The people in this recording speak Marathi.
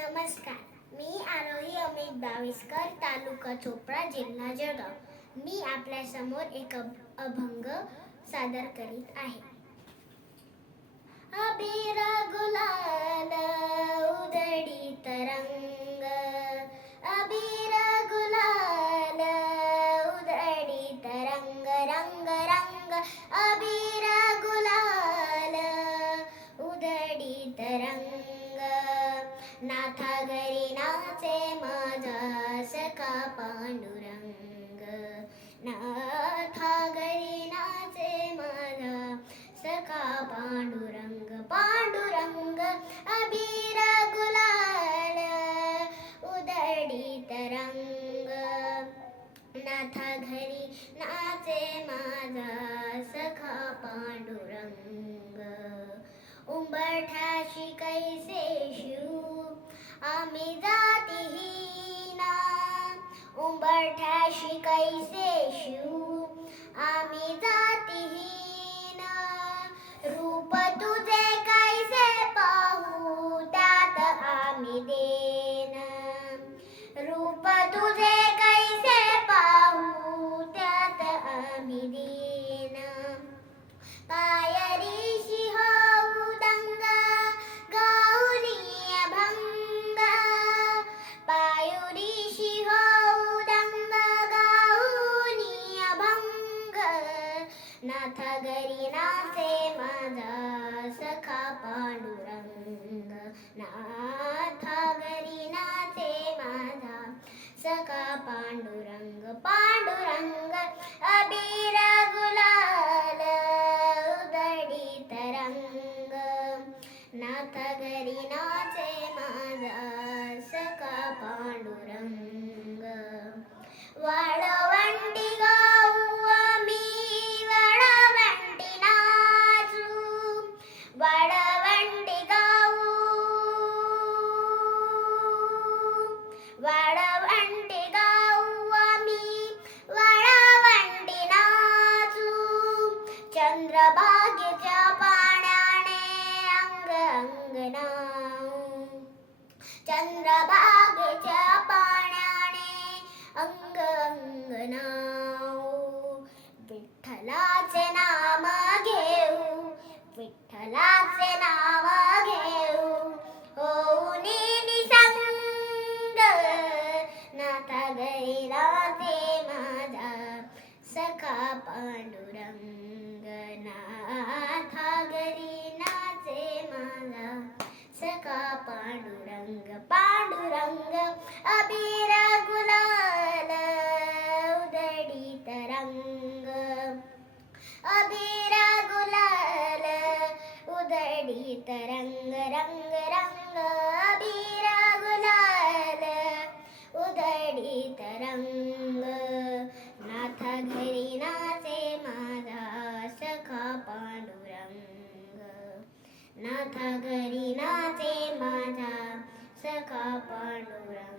नमस्कार. मी आरोही अमित बाविस्कर, तालुका चोपडा, जिल्हा जळगाव. मी आपल्या समोर एक अभंग सादर करीत आहे. अबीर गुलाल उधळीत रंग, अबीर गुलाल उधळीत रंग, रंग रंग अबीर गुलाल उधळीत रंग. नाथा घरी नाचे माझा सखा पांडुरंग, नाथा घरी नाचे माझा सखा पांडुरंग. पांडुरंग अबीर गुलाल उधळीत रंग, नाथा घरी नाचे माझा सखा पांडुरंग. उंबरठ्याशी कैसे शिव आम्ही जातीहीन, उंबरठ्याशी कैसे शिव आम्ही जातीहीन. रूप तुझे कैसे पाहू त्यात आम्ही देन, रूप तुझे कैसे पाहू त्यात आम्ही देन. पायरीशी होऊ दंग गाऊनी अभंग, पायुरीशी होऊ दंग गाऊनी अभंग. नाथा घरी नाचे माझा सखा पांडुरंग, नाथा घरी नाचे माझा सखा पांडुरंग. पांडुरंग अबीर गुलाल उधळीत रंग, नाथा घरी नाचे माझा सखा पांडुरंग. वाळवंटी गाऊ आम्ही वाळवंटी नाचू, वाळवंटी गाऊ वाळवंटी गाऊ आम्ही वाळवंटी नाचू. चंद्रभागेच्या पाण्याने अंग अंग नाऊ, चंद्रभागेच्या पाण्याने अंग अंग नाऊ. विठ्ठलाचे नाम घेऊ, विठ्ठलाचे नाम घेऊ होऊन निसंग. नाथा घरी नाचे माझा सखा पांडुरंग, नाथा घरी नाचे माझा सखा पांडुरंग. पांडुरंग अबीर गुलाल उधळीत रंग, अबीर गुलाल उधळीत रंग, रंग रंग अबीर गुलाल उधळीत रंग. नाथा घरी नाचे माझा सखा पांडुरंग, नाथा घरी नाचे माझा सखा पांडुरंग.